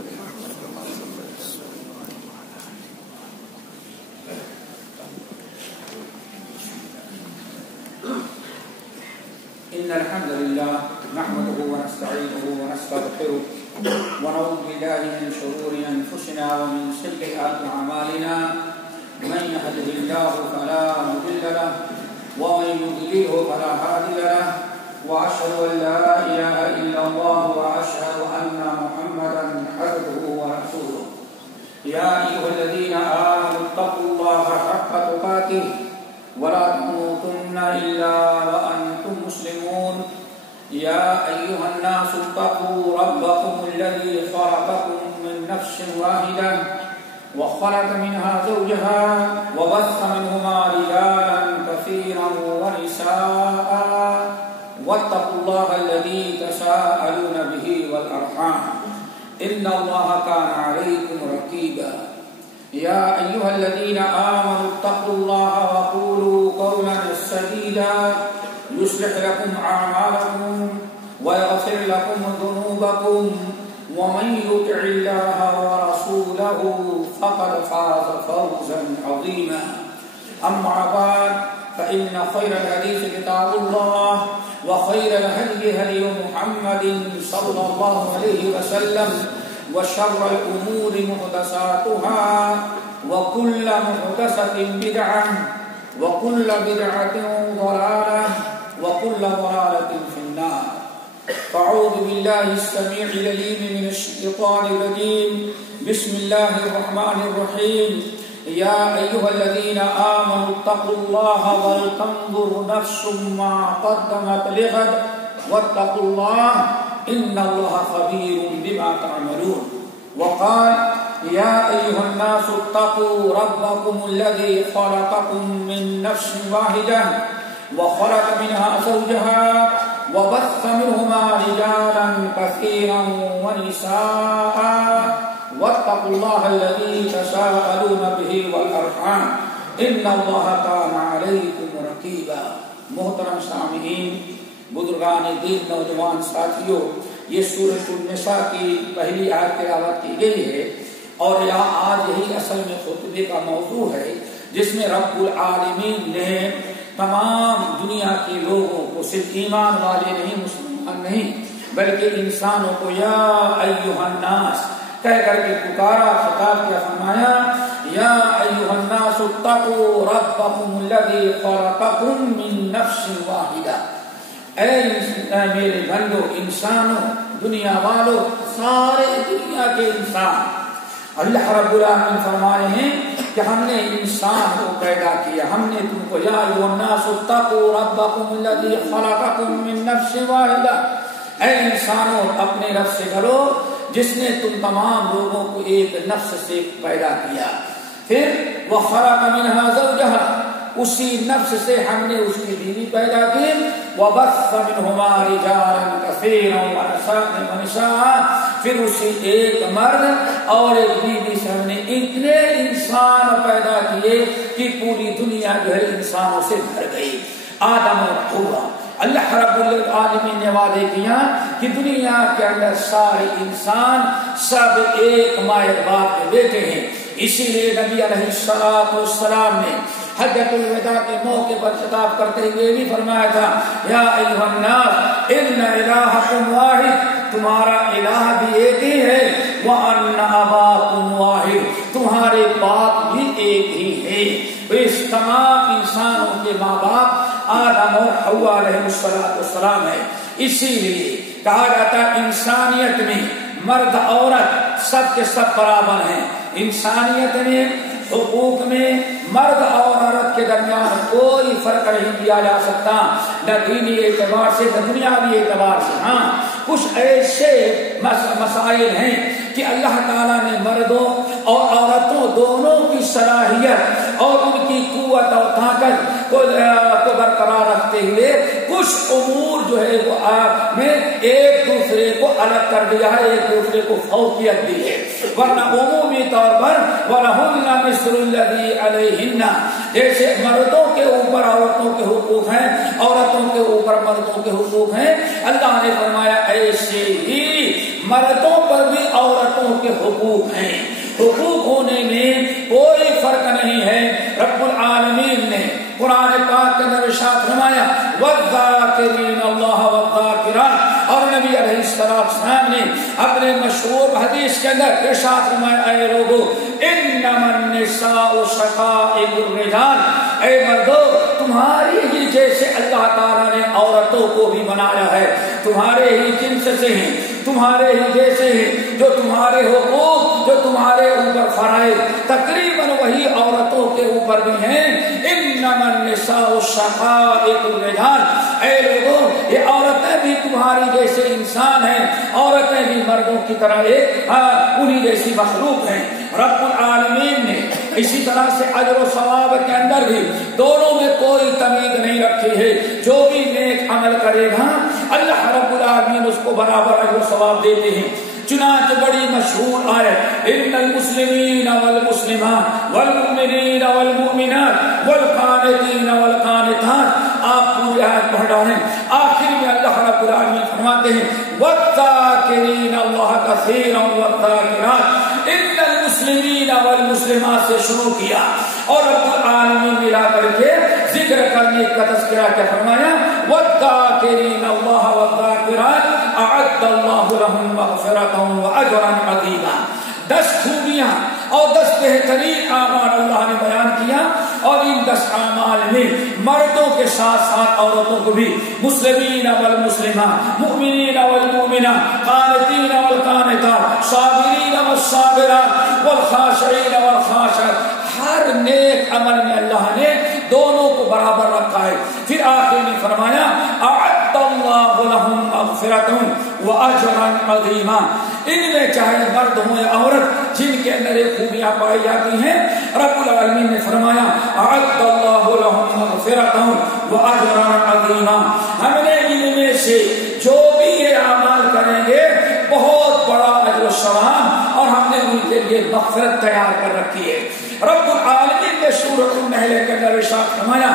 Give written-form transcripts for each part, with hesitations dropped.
إن الحمد لله نحمده ونستعينه ونستغفره ونعوذ بالله من شرور أنفسنا ومن سيئات أعمالنا من يهده الله فلا مضل له ومن يضلله فلا هادي له وأشهد أن لا إله إلا الله وأشهد أن محمدا عبده ورسوله يا أيها الذين آمنوا اتقوا الله حق تقاته ولا تموتن إلا وأنتم مسلمون يا أيها الناس اتقوا ربكم الذي خلقكم من نفس واحدة وخلق منها زوجها وبث منهما رجالا كثيرا ونساء واتقوا الله الذي تساءلون به والأرحام إن الله كان عليكم رقيبا يا أيها الذين آمنوا اتقوا الله وقولوا قولا سديدا يصلح لكم أعمالكم ويغفر لكم ذنوبكم ومن يطع الله ورسوله فقد فاز فوزا عظيما أما بعد فإن خير الحديث كتاب الله وخير الهدي هدي محمد صلى الله عليه وسلم وشر الأمور محدثاتها وكل محدثة بدعة وكل بدعة ضلالة وكل ضلالة في النار فأعوذ بالله السميع العليم من الشيطان الرجيم بسم الله الرحمن الرحيم يا أيها الذين آمنوا اتقوا الله ولتنظر نفس ما قدمت لغد واتقوا الله إن الله خبير بما تعملون وقال يا أيها الناس اتقوا ربكم الذي خلقكم من نفس واحدة وخلق منها زوجها وبث منهما رجالا كثيرا ونساء واتقوا الله الذي تساءلون به والأرحام إن الله كان عليكم رقيبا محترم سامعین بزرگان دین نوجوان ساتھیوں یہ سورۃ النساء کی پہلی آیت تلاوت کی گئی ہے اور یہاں آج یہی اصل میں خطبے کا موضوع ہے جس میں رب العالمین نے تمام دنیا کے لوگوں کو صرف ایمان والے نہیں مسلمان نہیں بلکہ انسانوں کو یا ایھا الناس کہہ کر کے پکارا خطاب کیا فرمایا یا ایھا الناس اتقوا ربکم الذی خلقکم من نفس واحدہ اے میرے بندو انسانوں دنیا والوں سارے دنیا کے انسان اللہ رب العالمین فرما رہے ہیں کہ ہم نے انسان کو پیدا کیا ہم نے تم کو یا ایھا الناس اتقوا ربکم الذی خلقکم من نفس واحدہ اے انسانوں اپنے رب سے ڈرو جس نے تم تمام لوگوں کو ایک نفس سے پیدا کیا پھر وخلق منها زوجها اسی نفس سے ہم نے اس کی بیوی پیدا کی وبث منهما رجالا كثيرا ونساء پھر اسی ایک مرد اور ایک بیوی سے ہم نے اتنے انسان پیدا کیے کہ پوری دنیا جو ہے انسانوں سے بھر گئی آدم اور حوا اللہ رب العالمین نے وعدے کیا کہ دنیا کے اندر سارے انسان سب ایک ماں باپ کے بیٹے ہیں اسی لیے نبی علیہ السلام نے حجۃ الوداع کے موقع پر خطاب کرتے ہوئے بھی فرمایا تھا یا ایھا الناس ان الہکم واحد تمہارا الہ بھی ایک ہی ہے وان اباکم واحد تمہارے باپ بھی ایک ہی ہے اس تمام انسانوں کے ماں باپ آدم اور حوا علیہ السلام ہے اسی لیے کہا جاتا ہے انسانیت میں مرد عورت سب کے سب برابر ہیں انسانیت میں حقوق میں مرد اور عورت کے درمیان کوئی فرق نہیں کیا جا سکتا نہ دینی اعتبار سے نہ دنیاوی اعتبار سے ہاں کچھ ایسے مسائل ہیں کہ اللہ تعالیٰ نے مردوں اور عورتوں دونوں کی صلاحیت اور ان کی قوت اور طاقت کو برقرار رکھتے ہوئے کچھ امور جو ہے وہ آپ میں ایک دوسرے کو الگ کر دیا ہے ایک دوسرے کو فوقیت دی ہے ورنہ عمومی طور پر وَلَهُنَّ مِثْلُ الَّذِي عَلَيْهِنَّ جیسے مردوں کے اوپر عورتوں کے حقوق ہیں عورتوں کے اوپر مردوں کے حقوق ہیں اللہ نے فرمایا ایسے ہی مردوں پر بھی عورتوں کے حقوق ہیں. حقوق ہونے میں کوئی فرق نہیں ہے. رب العالمین نے قرآن پاک کے اندر ارشاد فرمایا والذاکرین اللہ والذاکرات، اور نبی علیہ السلام نے اپنے مشہور حدیث کے اندر ارشاد فرمایا اے لوگو انما النساء شقائق الرجال، اے مردو تمہاری ہی جیسے اللہ تعالیٰ نے عورتوں کو بھی بنایا ہے، تمہارے ہی جنس سے ہیں، تمہارے ہی جیسے ہیں، جو تمہارے حقوق جو تمہارے اوپر فرائض تقریباً وہی عورتوں کے اوپر بھی ہیں. انما النساء شقائق الرجال، اے لوگوں یہ عورتیں بھی تمہاری جیسے انسان ہیں، عورتیں بھی مردوں کی طرح ایک انہی جیسی مخلوق ہیں. رب العالمین نے اسی طرح سے اجر و ثواب کے اندر بھی دونوں میں کوئی تمیز نہیں رکھی ہے. جو بھی نیک عمل کرے گا اللہ رب العالمین اس کو برابر اجر و ثواب دیتے ہیں. چنانچہ بڑی مشہور آیت ان المسلمین والمسلمات والمؤمنین والمؤمنات والقانتین والقانتات، آپ پوری آیت پڑھ رہے ہیں، آخر میں اللہ رب العالمین فرماتے ہیں والذاکرین اللہ کثیرا والذاکرات. ان المسلمین والمسلمات سے شروع کیا اور رب العالمین ملا کر کے ذکر کرنے کا تذکرہ کیا فرمایا والذاکرین اللہ والذاکرات اعد اللہ لهم مغفرۃ واجرا عظیما. 10 خوبیاں اور 10 بہترین اعمال اللہ نے بیان کیا، اور ان 10 اعمال میں مردوں کے ساتھ ساتھ عورتوں کو بھی مسلمین والمسلمات، مؤمنین والمؤمنات، قانتین والقانتات، صابرین والصابرات، والخاشعین والخاشعات، ہر نیک عمل میں اللہ نے دونوں کو برابر رکھا ہے. پھر آخر میں فرمایا اعد اللہ لهم مغفرۃ واجرا عظیما. ان میں چاہے مرد ہوں یا عورت جن کے اندر یہ خوبیاں پائی جاتی ہیں، رب العالمین نے فرمایا اعد اللہ لهم مغفرۃ واجرا عظیما. ہم نے ان میں سے جو بھی یہ اعمال کریں گے بہت بڑا اجر و ثواب، اور ہم نے ان کے لیے مغفرت تیار کر رکھی ہے. رب العالمین نے سورۃ النحل کے اندر ارشاد فرمایا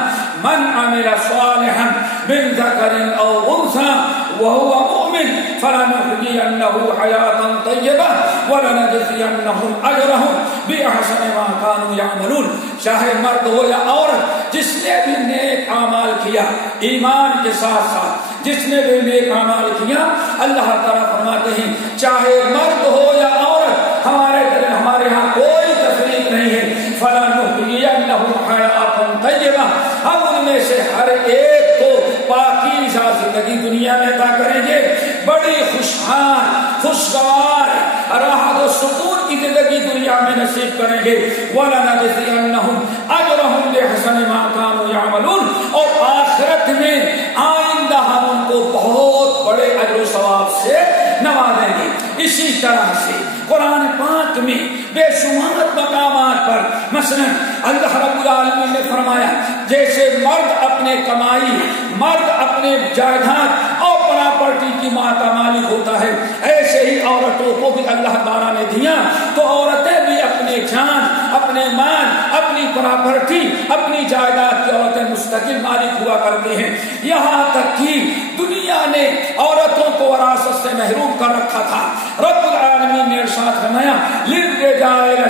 من عمل صالحا من ذکر او انثى وهو مؤمن فلنحيينه حياة طیبہ ولنجزینهم اجرهم باحسن ما كانوا يعملون. چاہے مرد ہو یا عورت، جس نے بھی نیک اعمال کیا ایمان کے ساتھ ساتھ، جس نے بھی نیک اعمال کیا، اللہ تعالیٰ فرماتے ہیں چاہے مرد ہو یا عورت، ہمارے ہاں کوئی تفریق نہیں ہے. فَلَنُحْيِيَنَّهُمْ حَيَاةً طَيِّبَةً، ہم ان میں سے ہر ایک کو پاکیزہ زندگی دنیا میں عطا کریں گے، بڑی خوشحال خوشگوار راحت و سکون کی زندگی دنیا میں نصیب کریں گے. وَلَنَجْزِيَنَّهُمْ أَجْرَهُمْ بِأَحْسَنِ مَا كَانُوا يَعْمَلُونَ، اور آخرت میں آئندہ ہم ان کو بہت بڑے اجر و ثواب سے نوازیں گے. اسی طرح سے قرآن پاک میں بے شمار مقامات پر مثلا اللہ رب العالمین نے فرمایا جیسے مرد اپنے کمائی، مرد اپنے جائیداد اور پراپرٹی کی مالک ہوتا ہے، ایسے ہی عورتوں کو بھی اللہ تعالیٰ نے دیا. تو عورتیں بھی اپنے جان، اپنے مال، اپنی پراپرٹی، اپنی جائیداد کی عورتیں مستقل مالک ہوا کرتی ہیں. یہاں تک کہ دنیا نے عورتوں کو وراثت سے محروم کر رکھا تھا. رب العالمین نے ارشاد فرمایا للرجال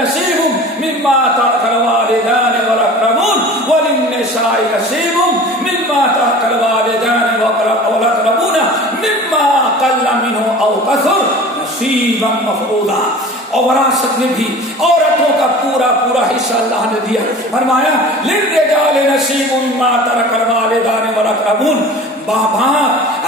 نصیب مما ترک الوالدان والاقربون وللنساء نصیب مما ترک الوالدان والاقربون مما قل منه او كثر نصیبا مفروضا. اور وراثت میں بھی عورتوں کا پورا حصہ اللہ نے دیا. فرمایا للرجال نصیب مما ترک الوالدان والاقربون، باپ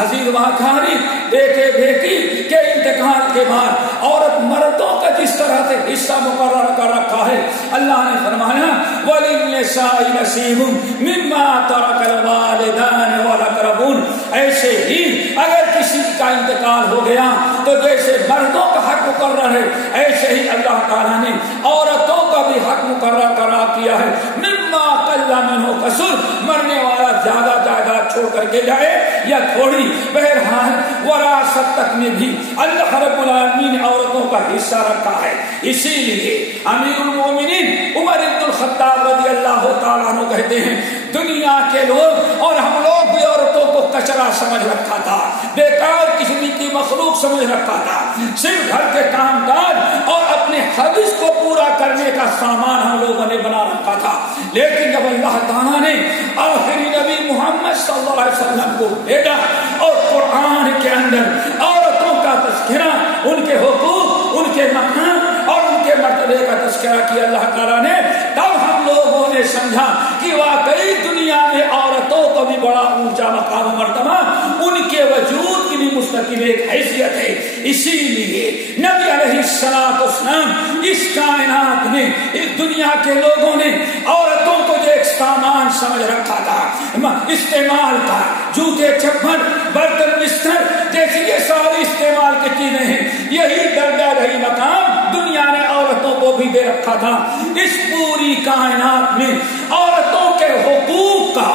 عزیز واخاری، بیٹے بیٹی کے انتقال کے بعد عورت مردوں کا جس طرح سے حصہ مقرر کر رکھا ہے، اللہ نے فرمایا وللنساء نصیب مما ترک الوالدان والاقربون. ایسے ہی اگر کسی کا انتقال ہو گیا تو جیسے مردوں کا حق مقرر ہے، ایسے ہی اللہ تعالیٰ نے عورتوں کا بھی حق مقرر قرار کیا ہے. مما قل منه كثر، مرنے والا زیادہ جائیداد چھوڑ کر کے جائے یا تھوڑی، بہرحال وراثت تک میں بھی اللہ رب العالمین نے عورتوں کا حصہ رکھا ہے. اسی لیے امیر المومنین عمر بن الخطاب رضی اللہ تعالیٰ عنہ کہتے ہیں دنیا کے لوگ اور ہم لوگ بھی عورتوں کو کچرا سمجھ رکھا تھا، بیکار قسم کی مخلوق سمجھ رکھا تھا، صرف گھر کے کام کاج اور اپنے حوث کو پورا کرنے کا سامان ہم لوگوں نے بنا رکھا تھا. لیکن جب اللہ تعالیٰ نے آخری نبی محمد صلی اللہ علیہ وسلم کو بھیجا اور قرآن کے اندر عورتوں کا تذکرہ، ان کے حقوق، ان کے مقام اور ان کے مرتبے کا تذکرہ کیا اللہ تعالیٰ نے، تب ہم لوگوں نے سمجھا کہ واقعی دنیا میں عورتوں کو بھی بڑا اونچا مقام و مرتبہ، ان کے وجود کی بھی مستقل ایک حیثیت ہے. اسی لیے نبی علیہ السلام اس کائنات میں اس دنیا کے لوگوں نے عورتوں کو جو ایک سامان سمجھ رکھا تھا، استعمال کا، جوتے چپل برتن بستر جیسی یہ ساری استعمال کی چیزیں ہیں، یہی درجہ رہی مقام دنیا نے عورتوں کو بھی دے رکھا تھا. اس پوری کائنات میں عورتوں کے حقوق کا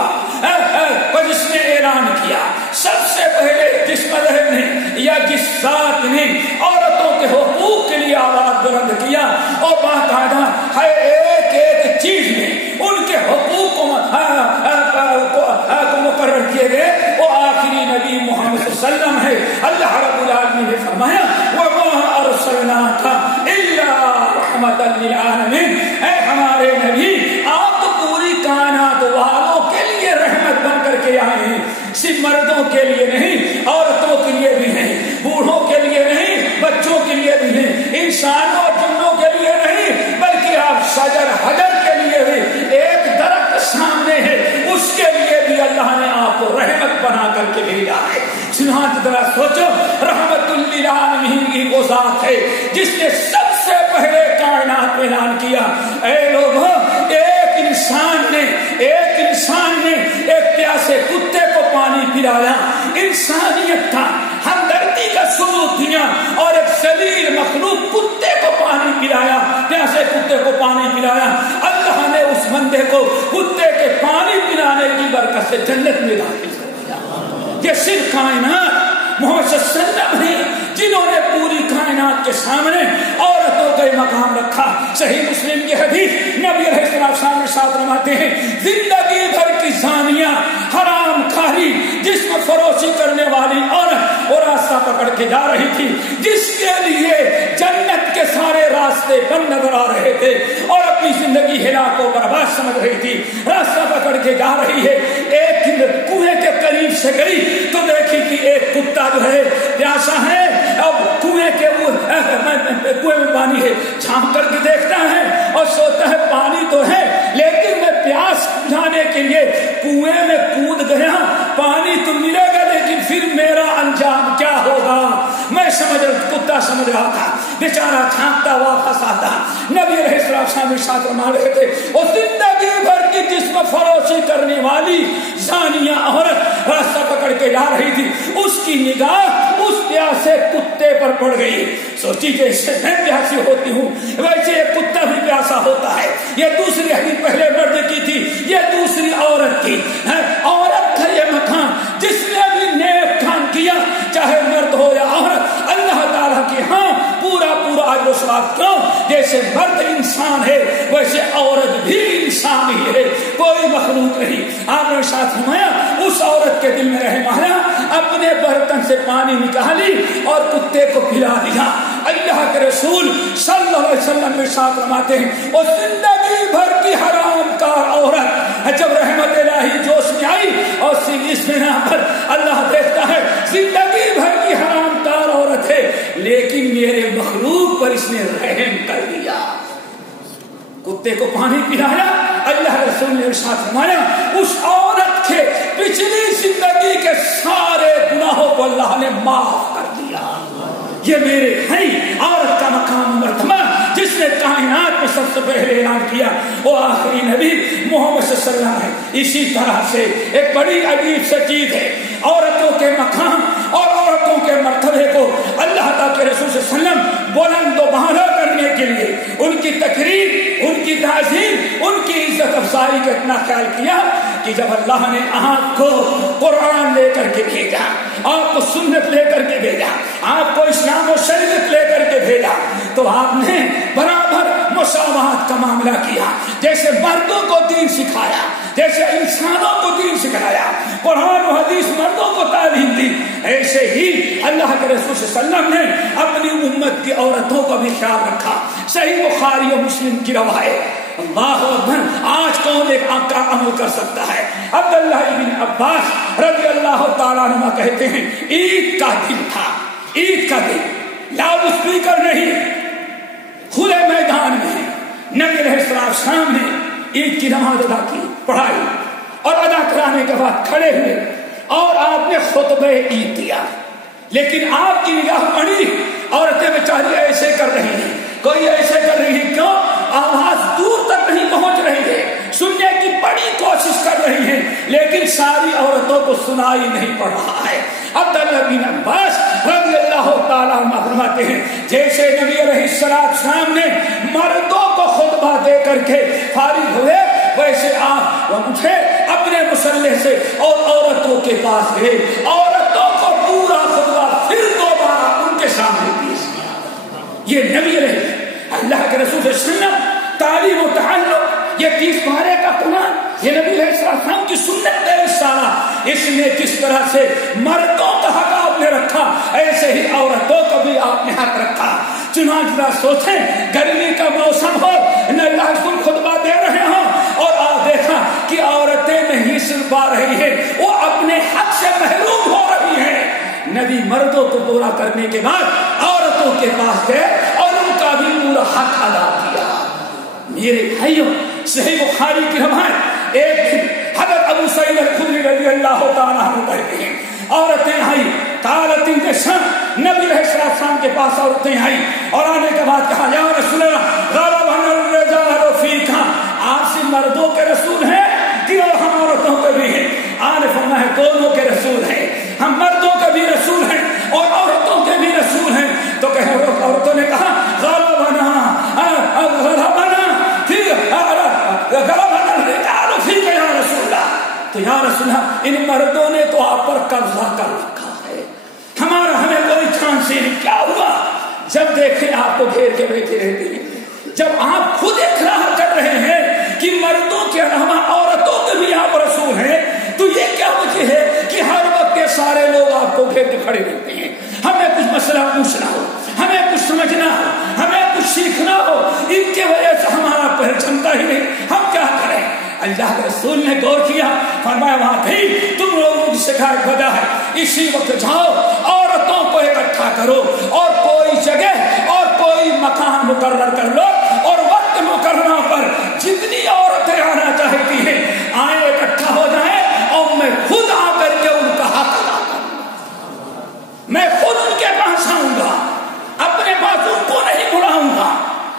جس نے اعلان کیا، سب سے پہلے جس مذہب نے یا جس ذات نے عورتوں کے حقوق کے لیے آواز بلند کیا اور باقاعدہ ہر ایک ایک چیز میں ان کے حقوق کو مقرر کیے گئے، وہ آخری نبی محمد صلی اللہ علیہ وسلم ہے. اللہ رب العالمین نے فرمایا وَمَا أَرْسَلْنَاكَ إِلَّا رَحْمَةً لِلْعَالَمِينَ، اے ہمارے نبی آپ تو پوری کائنات والوں کے لیے رحمت بن کر کے آئے ہیں، صرف مردوں کے لیے نہیں، عورتوں کے لیے بھی نہیں، بوڑھوں کے لیے نہیں، بچوں کے لیے بھی نہیں، انسانوں اور جنوں کے لیے نہیں، بلکہ آپ شجر حجر کے لیے بھی، ایک درخت سامنے ہے اس کے لیے بھی اللہ نے آپ کو رحمت بنا کر کے بھیجا ہے. چنانچہ ذرا سوچو، رحمت للعالمین کی وہ ذات ہے جس نے سب سے پہلے کائنات میں اعلان کیا، اے لوگوں، ایک انسان نے ایک پیاسے کتے کو پانی پلایا، انسانیت کا ہمدردی کا ثبوت دیا، اور ایک ذلیل مخلوق کتے کو پانی پلایا، پیاسے کتے کو پانی پلایا. اللہ نے اس بندے کو کتے کے پانی پلانے کی برکت سے جنت میں داخل کر دیا. یہ صرف کائنات محمد صلی اللہ علیہ وسلم ہیں جنہوں نے پوری کائنات کے سامنے عورتوں کا مقام رکھا. صحیح مسلم کی حدیث نبی علیہ السلام نے ساتھ رواتے ہیں، زندگی بھر کی زانیہ، حرام کاری، جسم فروشی کرنے والی عورت وہ راستہ پکڑ کے جا رہی تھی، جس کے لیے جنت کے سارے راستے بند نظر آ رہے تھے اور اپنی زندگی ہلاک و برباد سمجھ رہی تھی، راستہ پکڑ کے جا رہی ہے. ایک کنویں کے قریب سے گئی تو دیکھی کہ ایک کتا جو ہے پیاسا ہے، اب کنویں میں پانی ہے، جھانک کر کے دیکھتا ہے اور سوچتا ہے پانی تو ہے، لیکن میں پیاس بجھانے کے لیے کنویں میں کود گیا، پانی تو ملے گا لیکن پھر میرا انجام کیا ہوگا. میں کتا سمجھ رہا تھا، بیچارہ جھانکتا ہوا پھنسا تھا. نبی علیہ السلام نے ساتھ فرما رہے تھے، وہ زندگی بھر کی جسم فروشی کرنے والی زانیہ عورت راستہ پکڑ کے جا رہی تھی، اس کی نگاہ اس پیاسے کتے پر پڑ گئی. سوچی جیسے میں پیاسی ہوتی ہوں ویسے یہ کتا بھی پیاسا ہوتا ہے. یہ دوسری حدیث پہلے مرد کی تھی، یہ دوسری عورت کی. عورت کا یہ مقام، جس نے بھی نیک کام کیا چاہے مرد ہو یا عورت، اللہ تعالیٰ کے ہاں پورا اجر و ثواب. کیوں؟ جیسے مرد انسان ہے ویسے عورت بھی انسان ہی ہے، کوئی مخلوق نہیں. آپ نے ساتھ فرمایا اس عورت کے دل میں رحم آیا، اپنے برتن سے پانی نکالی اور کتے کو پلا دیا. اللہ کے رسول صلی اللہ علیہ وسلم میں ساتھ فرماتے ہیں، وہ زندگی بھر کی حرام کار عورت جب رحمت الہی جوش میں آئی اور اس بنا پر اللہ دیکھتا ہے زندگی بھر کی حرام کار عورت ہے لیکن میرے مخلوق پر اس نے رحم کر دیا، کتے کو پانی پلایا. اللہ رسول نے ارشاد فرمایا اس عورت کے پچھلی زندگی کے سارے گناہوں کو اللہ نے معاف کر دیا. یہ میرے ہیں عورت کا مقام مرتبہ جس نے کائنات میں سب سے پہلے اعلان کیا، وہ آخری نبی محمد صلی اللہ علیہ وسلم ہے. اسی طرح سے ایک بڑی عجیب سی چیز ہے، عورتوں کے مقام اور عورتوں کے مرتبے کو اللہ تعالیٰ کے رسول صلی اللہ علیہ وسلم بلند و بالا کرنے کے لیے ان کی تقریر، ان کی تعظیم، ان کی عزت افزائی کا اتنا خیال کیا کہ جب اللہ نے آپ کو قرآن لے کر کے بھیجا، آپ کو سنت لے کر کے بھیجا، آپ کو اسلام و شریعت لے کر کے بھیجا، تو آپ نے برابر مساوات مساوات کا معاملہ کیا، جیسے مردوں کو دین سکھایا، جیسے انسانوں کو دین سکھایا، قرآن و حدیث مردوں کو تعلیم دی، ایسے ہی اللہ کے رسول صلی اللہ علیہ وسلم نے اپنی امت کی عورتوں کا بھی خیال رکھا۔ صحیح بخاری و مسلم کی روایت۔ اللہ اکبر، آج کون ایک کا عمل کر سکتا ہے؟ عبداللہ ابن عباس رضی اللہ تعالیٰ عنہ کہتے ہیں عید کا دن تھا، عید کا دن، لاؤڈ اسپیکر نہیں، کھلے میدان میں نبی علیہ السلام نے عید کی نماز ادا کی، پڑھائی، اور ادا کرانے کے بعد کھڑے ہوئے اور آپ نے خطبہ عید دیا، لیکن آپ کی نگاہ پڑی عورتیں بیچاری ایسے کر رہی ہیں، کوئی ایسے کر رہی ہے، کیوں؟ آواز دور تک نہیں پہنچ رہی ہے، سننے کی بڑی کوشش کر رہی ہیں، لیکن ساری عورتوں کو سنائی نہیں پڑ رہا ہے۔ عبداللہ بن عباس رضی اللہ تعالیٰ عنہ فرماتے ہیں جیسے نبی علیہ السلام نے مردوں کو خطبہ دے کر کے فارغ ہوئے، ویسے آپ اٹھے اپنے مصلی سے اور عورتوں کے پاس گئے، عورتوں کو پورا خطبہ پھر دوبارہ ان کے سامنے پیش کیا۔ یہ نبی علیہ اللہ کے رسول صلی اللہ علیہ وسلم تعلیم و تعلق، یہ 30 پارے کا قرآن، یہ نبی علیہ السلام کی سنت ہے سارا۔ اس نے کس طرح سے مردوں کا حق آپ نے رکھا، ایسے ہی عورتوں کا بھی آپ نے حق رکھا۔ چنانچہ سوچیں گرمی کا موسم ہو، اللہ رسول خطبہ دے رہے ہوں اور آپ دیکھا کہ عورتیں نہیں سن پا رہی ہیں، وہ اپنے حق سے محروم ہو رہی ہیں۔ نبی مردوں کو پورا کرنے کے بعد عورتوں کے پاس گئے اور ان کا بھی پورا حق ادا کیا۔ میرے بھائیوں، صحیح بخاری کی روایت، ایک دن حضرت ابو سعید الخدری رضی اللہ تعالیٰ عنہ کہتے ہیں عورتیں آئی قالتن کے ساتھ نبی علیہ السلام کے پاس عورتیں آئی اور آنے کے بعد کہا یا رسول اللہ غلبنا الرجال فیکا، آپ سے مردوں کے رسول ہیں کہ ہم عورتوں کے بھی ہیں؟ آپ نے فرمایا ہے دونوں کے رسول ہیں، ہم مردوں کے بھی رسول ہیں اور عورتوں کے بھی رسول ہیں۔ تو کہ عورتوں نے کہا غلبنا یا رسول اللہ، تو یا رسول اللہ ان مردوں نے تو آپ پر قبضہ کر رکھا ہے، ہمیں کوئی چانس نہیں۔ کیا ہوا؟ جب دیکھیں آپ کو گھیر کے بیٹھے رہتے ہیں، جب آپ خود اقرار کر رہے ہیں کہ مردوں کے علاوہ عورتوں کے بھی آپ رسول ہیں، تو یہ کیا وجہ ہے کہ ہر وقت کے سارے لوگ آپ کو گھیر کے کھڑے رہتے ہیں؟ ہمیں کچھ مسئلہ پوچھنا ہو، ہمیں کچھ سمجھنا ہو، ہمیں کچھ سیکھنا ہو، ان کی وجہ سے ہمارا پیر چلتا ہی نہیں، ہم کیا کریں؟ اللہ کے رسول نے غور کیا، فرمایا وہاں بھی تم لوگوں کی شکایت وجہ ہے، اسی وقت جاؤ عورتوں کو اکٹھا کرو اور کوئی جگہ اور کوئی مکان مقرر کر لو اور وقت مقررہ پر جتنی عورتیں آنا چاہتی ہیں آئیں، اکٹھا ہو جائیں اور میں خود آ کر کے ان کا حق ادا کروں گا، میں خود ان کے پاس آؤں گا، اپنے پاس ان کو نہیں بلاؤں گا،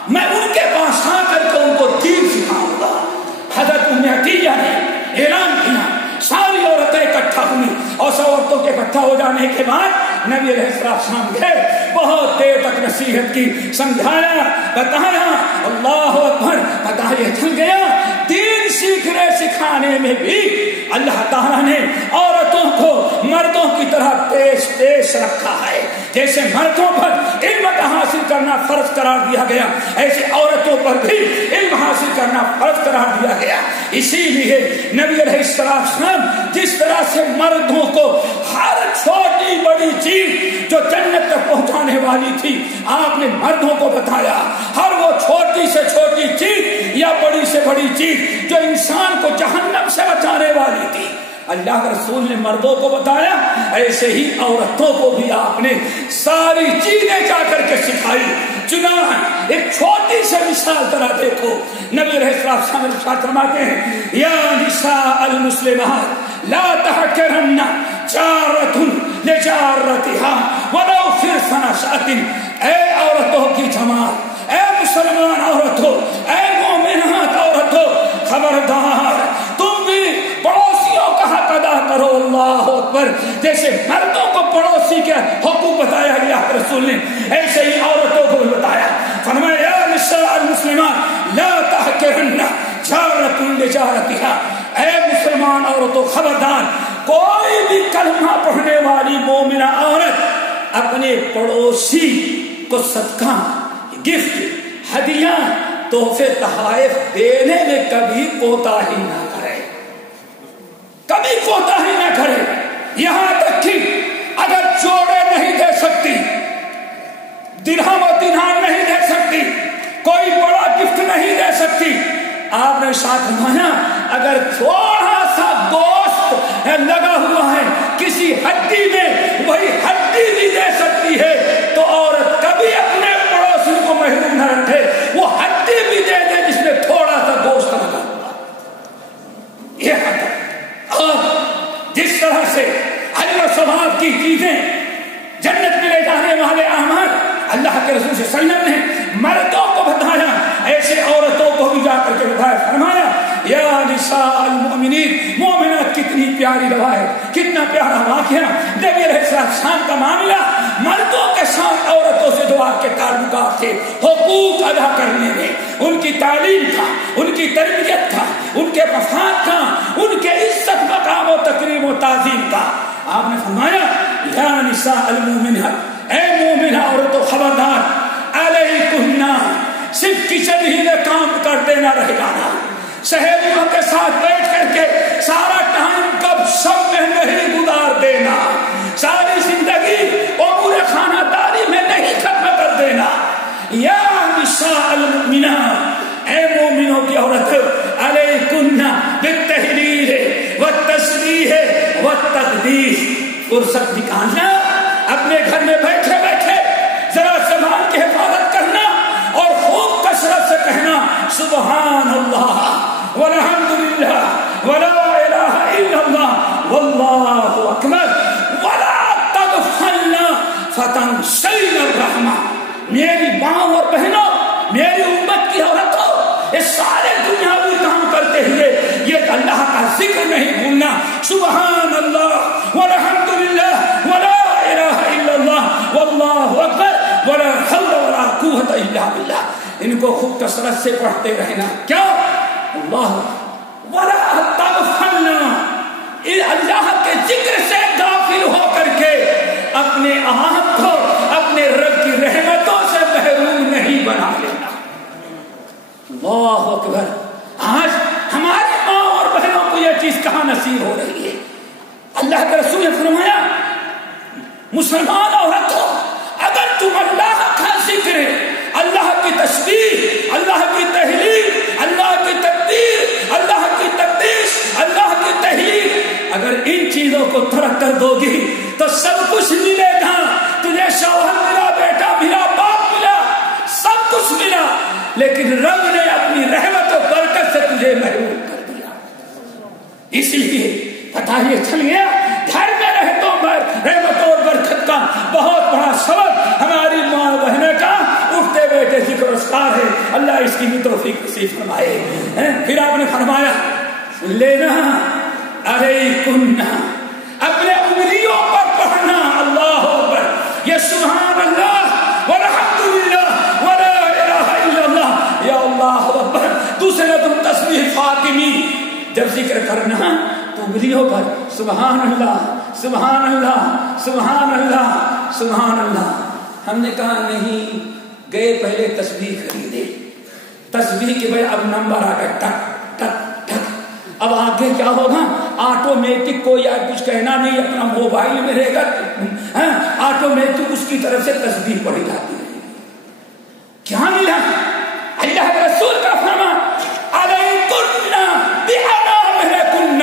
میں ان کے پاس آ کر کے ان کو دین سکھاؤں گا۔ حضرت ام عطیہ نے اعلان کیا، ساری عورتیں اکٹھا ہوئی اور سب عورتوں کے اکٹھا ہو جانے کے بعد نبی علیہ السلام گئے، بہت دیر تک نصیحت کی، سمجھایا، بتایا، اللہ اکبر، پتہ یہ چل گیا دین سیکھنے سکھانے میں بھی اللہ تعالیٰ نے عورتوں کو مردوں کی طرح پیش رکھا ہے۔ جیسے مردوں پر علم حاصل کرنا فرض قرار دیا گیا، ایسے عورتوں پر بھی علم حاصل کرنا فرض قرار دیا گیا۔ اسی لیے نبی علیہ السلام جس طرح سے مردوں کو ہر چھوٹی بڑی چیز جو جنت تک پہنچانے والی تھی آپ نے مردوں کو بتایا، ہر وہ چھوٹی سے چھوٹی چیز یا بڑی سے بڑی چیز جو انسان کو جہنم سے بچانے والی تھی اللہ کے رسول نے مردوں کو بتایا، ایسے ہی عورتوں کو بھی آپ نے ساری چیزیں جا کر کے سکھائی۔ چنانچہ ایک چھوٹی سے مثال طرح دیکھو، نبی علیہ السلام فرماتے ہیں یا نساء المسلمات لا تحقرن جارۃ لجارتها ولو فرسن شاة، اے عورتوں کی جماعت، اے مسلمان عورتوں، اے مومنات عورتوں، خبردار تم بھی پڑوسیوں کا حق ادا کرو۔ اللہ اکبر، جیسے مردوں کو پڑوسی کے حقوق بتایا گیا رسول نے، ایسے ہی عورتوں کو بھی بتایا۔ فرمایا یا نساء المسلمات لا تحقرن جارۃ لجارتها، اے مسلمان عورتوں خبردار، کوئی بھی کلمہ پڑھنے والی مومنہ عورت اپنے پڑوسی کو صدقہ، گفٹ، ہدیہ تحفے تحائف دینے میں کبھی کوتاہی نہ کرے، کبھی کوتاہی نہ کرے، یہاں تک کہ اگر جوڑے نہیں دے سکتی، درہم و دینار نہیں دے سکتی، کوئی بڑا گفٹ نہیں دے سکتی، آپ نے ساتھ فرمایا اگر تھوڑا سا گوشت لگا ہوا ہے کسی ہڈی میں، وہی ہڈی بھی دے سکتی ہے، تو عورت کبھی اپنے پڑوسی کو محروم نہ رکھے، وہ ہڈی بھی دے دے جس میں تھوڑا سا گوشت لگا ہوا۔ یہ اور جس طرح سے اجر و ثواب کی چیزیں، جنت میں لے جانے والے اعمال اللہ کے رسول صلی اللہ علیہ وسلم نے مردوں کو بتایا، ایسے عورتوں کو بھی جا کر کے بتایا، فرمایا یا نساء المؤمنین، مومنات کتنی پیاری روایت، کتنا پیارا واقعہ۔ نبی علیہ السلام کا معاملہ مردوں کے ساتھ عورتوں سے جو آپ کے تعلقات تھے، حقوق ادا کرنے میں، ان کی تعلیم کا، ان کی تربیت کا، ان کے مفاد کا، ان کے عزت مقام و تکریم و تعظیم کا، آپ نے فرمایا یا نساء المؤمنات، اے مومنہ عورتوں خبردار، علیکن، صرف کچن ہی میں کام کرتے نہ رہ جانا، سہیلیوں کے ساتھ بیٹھ کر کے سارا ٹائم کب سب میں نہیں گزار دینا، ساری زندگی امور خانہ داری میں نہیں ختم کر دینا۔ یا نساء المؤمنات، اے مومنوں کی عورت، علیکن بالتحریر والتسبیح والتقدیس، فرصت نکالنا، اپنے گھر میں بیٹھے بیٹھے ذرا زبان کی حفاظت کرنا اور خوب کثرت سے کہنا سبحان اللہ والحمدللہ ولا الہ الا اللہ واللہ اکبر ولا تغفلن فتنسین الرحمہ۔ میری ماں اور بہنوں، میری امت کی عورتوں، یہ سارے دنیاوی کام کرتے ہوئے یہ اللہ کا ذکر نہیں بھولنا، سبحان اللہ والحمدللہ ولا الہ الا اللہ واللہ اکبر ولا حول ولا قوت الا باللہ۔ ان کو خوب کثرت سے پڑھتے رہنا۔ کیا؟ اللہ ولا تغفلن، اللہ کے ذکر سے غافل ہو کر کے اپنے آپ کو اپنے رب کی رحمتوں سے محروم نہیں بنا لینا۔ اللہ اکبر۔ آج ہماری ماں اور بہنوں کو یہ چیز کہاں نصیب ہو رہی ہے؟ اللہ کے رسول نے فرمایا مسلمان عورتوں، اگر تم اللہ کا ذکر، اللہ کی تسبیح، اللہ کی تحلیل، اللہ کی تکبیر، اللہ کی تقدیس، اللہ کی تحلیل، اگر ان چیزوں کو ترک کر دو گی تو سب کچھ ملے گا، تجھے شوہر ملا، بیٹا ملا، باپ ملا، سب کچھ ملا، لیکن رب نے اپنی رحمت و برکت سے تجھے محروم کر دیا۔ اس لیے پتہ یہ چل گیا گھر میں رہے تو رحمت اور برکت کا بہت بڑا سبب ہماری ماں بہنیں کا اٹھتے بیٹھے ذکر اذکار ہے۔ اللہ اس کی بھی توفیق نصیب فرمائے۔ پھر آپ نے فرمایا لینا علیکن، اپنے انگلیوں پر پڑھنا اللہ اکبر، یہ سبحان اللہ والحمدللہ ولا الہ الا اللہ، یا اللہ اکبر۔ دوسرے تم تسبیح فاطمی جب ذکر کرنا تو انگلیوں پر سبحان اللہ سبحان اللہ سبحان اللہ سبحان اللہ۔ ہم نے کہا نہیں، گئے پہلے تسبیح خریدے، تسبیح کے بجائے اب نمبر آ گیا ٹک ٹک ٹک، اب آگے کیا ہوگا؟ آٹومیٹک کو یا کچھ کہنا نہیں، اپنا موبائل میں رہے گا، آٹومیٹک اس کی طرف سے تسبیح پڑھی جاتی ہے۔ کیا ملا؟ اللہ کے رسول کا فرمان علیکن باناملکن،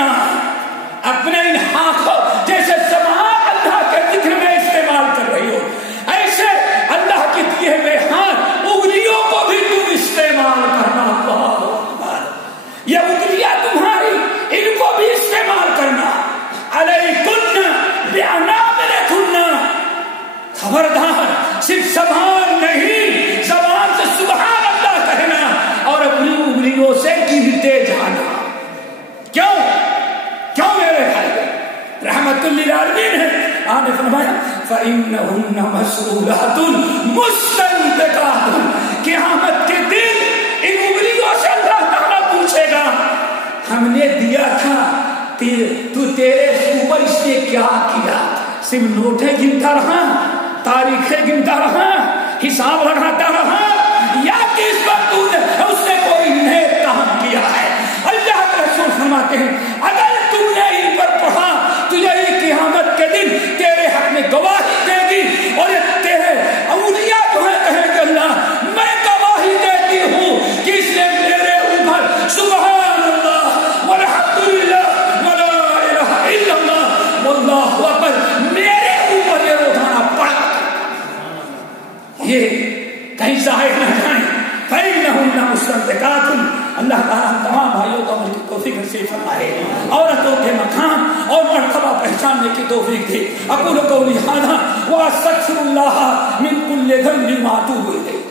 اپنے ان ہاتھوں جیسے زبان اللہ کے ذکر میں استعمال کر رہی ہو، ایسے اللہ کے دیے ہوئے ہاتھ انگلیوں کو بھی تم استعمال کرنا۔ اللہ اکبر، یہ انگلیاں تمہاری، ان کو بھی استعمال کرنا۔ علیکن باناملکن، خبردار صرف زبان نہیں، زبان سے سبحان اللہ کہنا اور اپنی انگلیوں سے گرتے جانا۔ کیوں کیوں میرے بھائی؟ رحمت للعالمین ہے۔ آپ نے فرمایا فَإِنَّهُنَّ مَسْئُولَاتٌ مُسْتَنطِقَاتٌ، قیامت کے دن ان انگلیوں سے اللہ تعالیٰ پوچھے گا ہم نے دیا تھا تو تیرے اوپر اس نے کیا کیا؟ صرف نوٹیں گنتا رہا، تاریخیں گنتا رہا، حساب لگاتا رہا، یا کہ اس وقت اس فرماتے ہیں اگر تم نے ان پر پڑھا تو یہی قیامت کے دن تیرے حق میں گواہی دے گی، اور یہ تیرے اولیاء جو ہے کہیں گے اللہ میں گواہی دیتی ہوں کہ اس نے میرے اوپر سبحان اللہ والحمد للہ ولا الہ الا اللہ واللہ اکبر میرے اوپر یہ روزانہ پڑھا۔ یہ کہیں ظاہر نہ جائیں فَإِنَّهُنَّ مُسْتَمْسِكَاتٌ۔ اللہ تعالیٰ ہم تمام بھائیوں کو توفیق نصیب فرمائے، عورتوں کے مقام اور مرتبہ پہچاننے کی توفیق دے۔ اقول قولی ھذا واستغفر اللہ من کل ذنب واتوب الیہ۔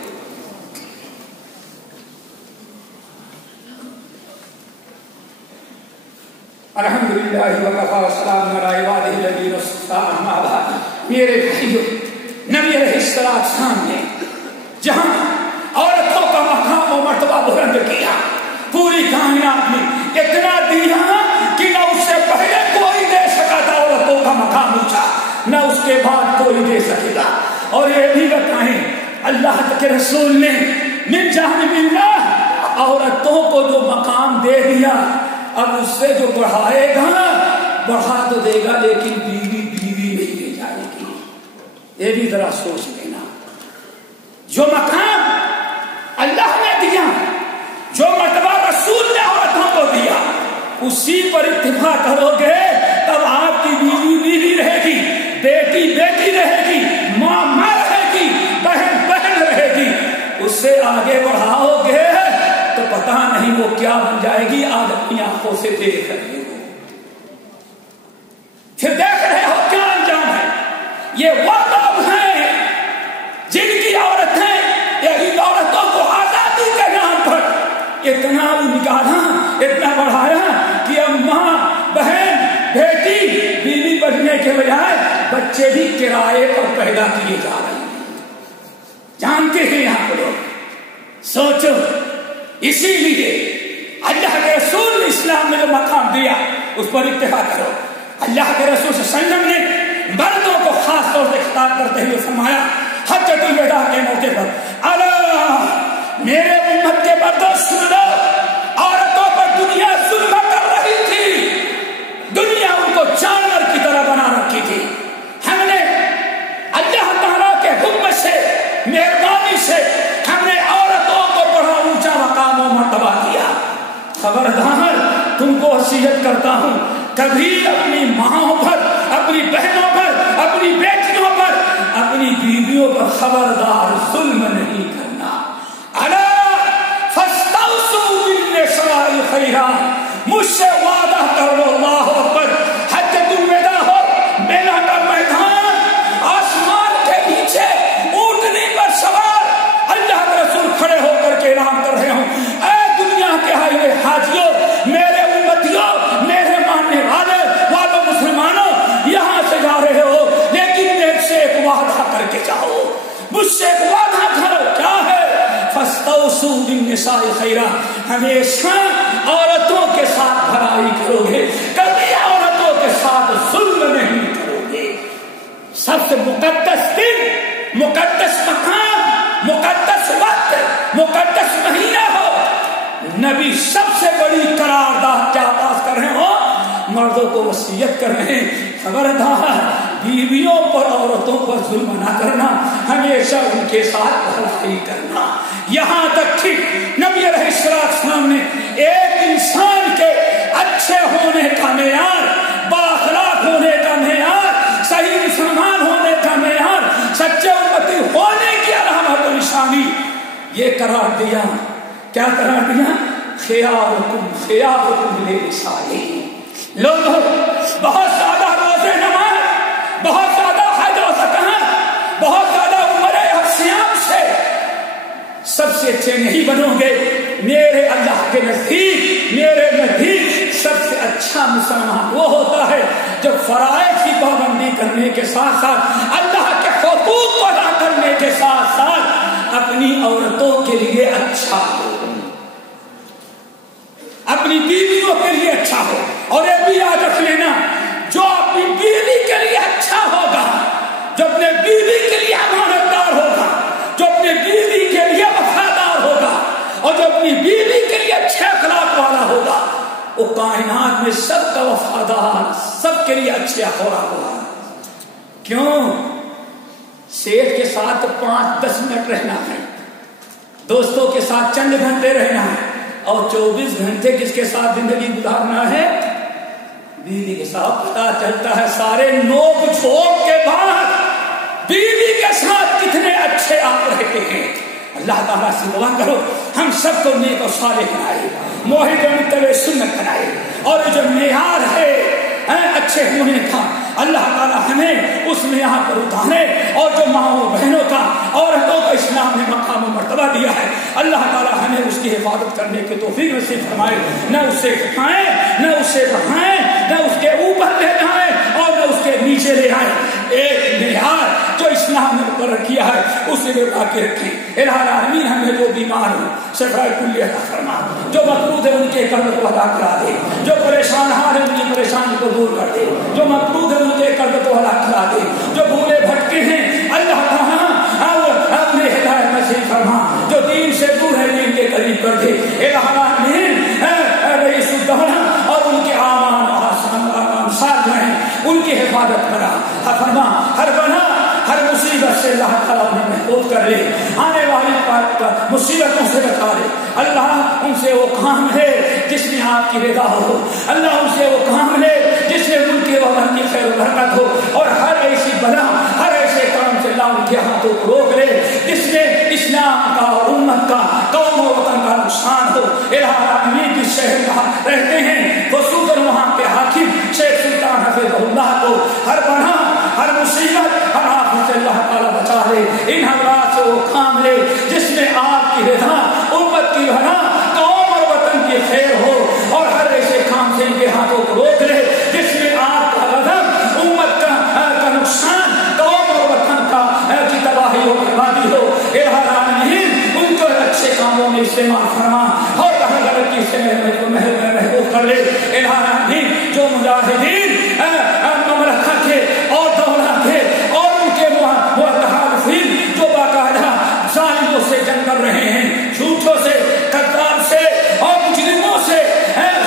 الحمدللہ وکفی وسلام علی عبادہ الذین اصطفیٰ، اما بعد۔ میرے بھائیوں، نبی علیہ السلام نے جہاں عورتوں کا مقام و مرتبہ بلند کیا، پوری کائنات میں اتنا دیا کہ نہ اس سے پہلے کوئی دے سکا تھا عورتوں کا مقام اونچا، نہ اس کے بعد کوئی دے سکے گا۔ اور یہ بھی بتائیں اللہ کے رسول نے من جانب اللہ عورتوں کو جو مقام دے دیا، اب اس سے جو بڑھائے گا بڑھا تو دے گا لیکن بیوی بیوی نہیں دے جائے گی۔ یہ بھی ذرا سوچ لینا، جو مقام اللہ نے دیا، جو مرتبہ رسول نے عورتوں کو دیا، اسی پر اتفاق کرو گے تب آپ کی بیوی بیوی رہے گی، بیٹی بیٹی رہے گی، ماں ماں رہے گی، بہن بہن رہے گی۔ اس سے آگے بڑھاؤ گے تو پتہ نہیں وہ کیا بن جائے گی۔ آج اپنی آنکھوں سے دیکھ رہے ہو، پھر دیکھ رہے ہو کیا انجام ہے۔ یہ وہ لوگ ہیں جن کی عورتیں ان عورتوں کو آزادی کے نام پر اتنا نکالا، اتنا بڑھایا کہ اب ماں بہن بیٹی بیوی بننے کے بجائے بچے بھی کرائے پر پیدا کیے جا رہے ہیں۔ جانتے ہیں آپ لوگ، سوچو، اسی لیے اللہ کے رسول نے اسلام میں جو مقام دیا اس پر اتفاق کرو۔ اللہ کے رسول صلی اللہ علیہ وسلم نے مردوں کو خاص طور سے خطاب کرتے ہوئے فرمایا حجۃ الوداع کے موقع پر، الا میرے امت کے مردوں سن لو، عورتوں پر دنیا ظلم کر رہی تھی، دنیا ان کو جانور کی طرح بنا رکھی تھی۔ ہم نے اللہ تعالیٰ کے حکم سے، مہربانی سے ہم نے عورتوں کو بڑا اونچا مقام و مرتبہ دیا۔ خبردار تم کو وصیت کرتا ہوں، کبھی اپنی ماں پر، اپنی بہنوں پر، اپنی بیٹیوں پر، اپنی بیویوں پر خبردار ظلم نہیں کرنا۔ الا فاستوصوا بالنساء خیرا، مجھ سے وعدہ کر لو، اللہ اکبر، حجۃ الوداع ہو، میلہ کا میدان، آسمان کے نیچے اونٹنی پر سوار اللہ کے رسول کھڑے ہو کر کے اعلان کر رہے ہوں، اے دنیا کے آئے ہوئے حاجیوں، میرے امتیوں، میرے ماننے والوں مسلمانوں، یہاں سے جا رہے ہو لیکن میرے سے ایک وعدہ کر کے جاؤ، مجھ سے ایک وعدہ کرو، کیا ہے؟ فاستوصوا بالنساء خیرا، ہمیشہ عورتوں کے ساتھ بھلائی کرو گے، کبھی عورتوں کے ساتھ ظلم نہیں کرو گے۔ سب سے مقدس دن، مقدس مقام، مقدس وقت، مقدس مہینہ ہو، نبی سب سے بڑی قرارداد کیا پاس کر رہے ہو؟ مردوں کو وصیت کر رہے ہیں، خبردار بیویوں پر، عورتوں پر ظلم نہ کرنا، ہمیشہ ان کے ساتھ بھلائی کرنا۔ یہاں تک کہ نبی علیہ السلام نے ایک انسان کے اچھے ہونے کا معیار، بااخلاق ہونے کا معیار، صحیح مسلمان ہونے کا معیار، سچے امتی ہونے کی علامت و نشانی یہ قرار دیا۔ کیا قرار دیا؟ خیارکم خیارکم لنسائہم۔ لوگوں، بہت زیادہ روزے نماز، بہت زیادہ حج و زکات، بہت زیادہ عمرے اور صیام سے سب سے اچھے نہیں بنو گے۔ میرے اللہ کے نزدیک، میرے نزدیک سب سے اچھا مسلمان وہ ہوتا ہے جو فرائض کی پابندی کرنے کے ساتھ ساتھ، اللہ کے حقوق کو ادا کرنے کے ساتھ ساتھ اپنی عورتوں کے لیے اچھا ہو، اپنی بیویوں کے لیے اچھا ہو۔ اور یہ بھی یاد رکھ لینا، جو اپنی بیوی کے لیے اچھا ہوگا، جو اپنے بیوی کے لیے امانتدار ہوگا، جو اپنے بیوی کے لیے وفادار ہوگا، اور جو اپنی بیوی کے لیے اچھے اخلاق والا ہوگا، وہ کائنات میں سب کا وفادار، سب کے لیے اچھا ہو رہا ہوا۔ کیوں؟ شیخ کے ساتھ 5-10 منٹ رہنا ہے، دوستوں کے ساتھ چند گھنٹے رہنا ہے، اور 24 گھنٹے کس کے ساتھ زندگی گزارنا ہے؟ بیوی کے ساتھ۔ پتا چلتا ہے سارے نوک جھوک کے بعد بیوی کے ساتھ کتنے اچھے آپ رہتے ہیں۔ اللہ تعالیٰ سے دعا کرو ہم سب کو نیک اور صالح بنائے، موحد و متبع سنت بنائے، اور جو معیار ہے اچھے ہونے کا اللہ تعالیٰ ہمیں اس معیار پر اتارے، اور جو ماؤں بہنوں کا عورتوں کا اسلام نے مقام و مرتبہ دیا ہے اللہ تعالیٰ ہمیں اس کی حفاظت کرنے کی توفیق نصیب فرمائے، نہ اس سے کھائیں نہ اس سے بڑھائیں، نہ اس کے اوپر لے جائیں اور نہ اس کے نیچے لے آئیں۔ ایک معیار جو اسلام نے مقرر کیا ہے اسے بھی باقی رکھیں۔ الہ العالمین ہمیں جو بیمار ہو شفاء کلی عطا فرما، جو مقروض ہے ان کے قرض کو ادا کرا دے، جو پریشان حال ہے ان کی پریشانی کو دور کر دے، جو مقروض ہے ان کے قرض کو ادا کرا دے، جو بھولے بھٹکے ہیں اللہ تعالیٰ اپنے ہدایت نصیب فرما، جو دین سے دور ہے دین کے قریب کر دے۔ الہ العالمین رئیس الدولہ اور ان کے اعمال ساتھ جو ہیں ان کی حفاظت کرا فرما، ہر بنا ہر مصیبت سے اللہ تعالیٰ انہیں محفوظ کر لے، آنے والی مصیبتوں سے بچا لے۔ اللہ ان سے وہ کام ہے جس میں آپ کی رضا ہو، اللہ ان سے وہ کام ہے جس میں ملک کے وطن کی خیر و برکت ہو، اور ہر ایسی بلا ہر ایسے کام سے اللہ ان کے ہاتھوں کو روک لے جس میں اسلام کا اور امت کا قوم و وطن کا نقصان ہو۔ الہ العالمین جس شہر میں رہتے ہیں خصوصاً وہاں کے حاکم شیخ سلطان حفظہ اللہ کو ہر بنا ہر مصیبت ہر آفت سے اللہ تعالیٰ بچا لے، ان حضرات سے وہ کام لے جس میں آپ کی رضا، امت کی بھلا، قوم اور وطن کی خیر ہو، اور ہر ایسے کام سے ان کے ہاتھوں کو روک لے جس میں آپ کا غضب، امت کا نقصان، قوم اور وطن کا کی تباہی و بربادی ہو۔ الہ العالمین ان کو اچھے کاموں میں استعمال فرما، اور غلط کی سے محفوظ کر لے۔ الہ العالمین جو مجاہدین مملکت کے اور دولت کے اور ان کے متحالفین جو باقاعدہ ظالموں سے جنگ کر رہے ہیں، جھوٹوں سے، غدار سے اور مجرموں سے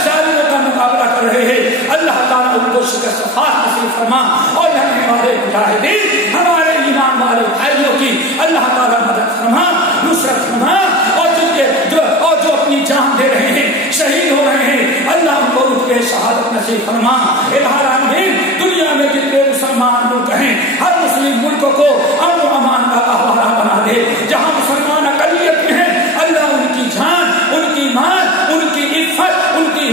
ظالموں کا مقابلہ کر رہے ہیں، اللہ تعالیٰ ان کو شکست فات نصیب فرما، اور ہمارے مجاہدین ہمارے ایمان والے بھائیوں کی اللہ تعالیٰ مدد فرما، نصرت فرما، اور جو اپنی جان دے رہے ہیں، شہید ہو رہے ہیں، اللہ ان کو اٹھ کے شہادت نصیب فرما۔ الہ العالمین دنیا میں جتنے مسلمان ملک ہیں ہر مسلم ملک کو امن و امان کا گہوارہ بنا دے، جہاں مسلمان اقلیت میں ہیں اللہ ان کی جان، ان کی مال، ان کی عفت، ان کی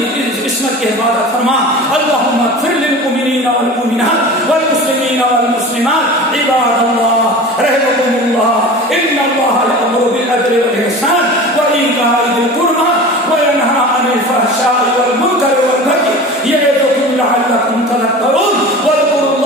عصمت کی حفاظت فرما۔ اللہم اغفر للمؤمنین والمؤمنات والمسلمین والمسلمات عباد اللہ رحمکم اللہ، ان اللہ یأمر بالعدل والإحسان وإيتاء ذی القربى وینہی عن الفحشاء والمنکر والبغی یعظکم لعلکم تذکرون واذکروا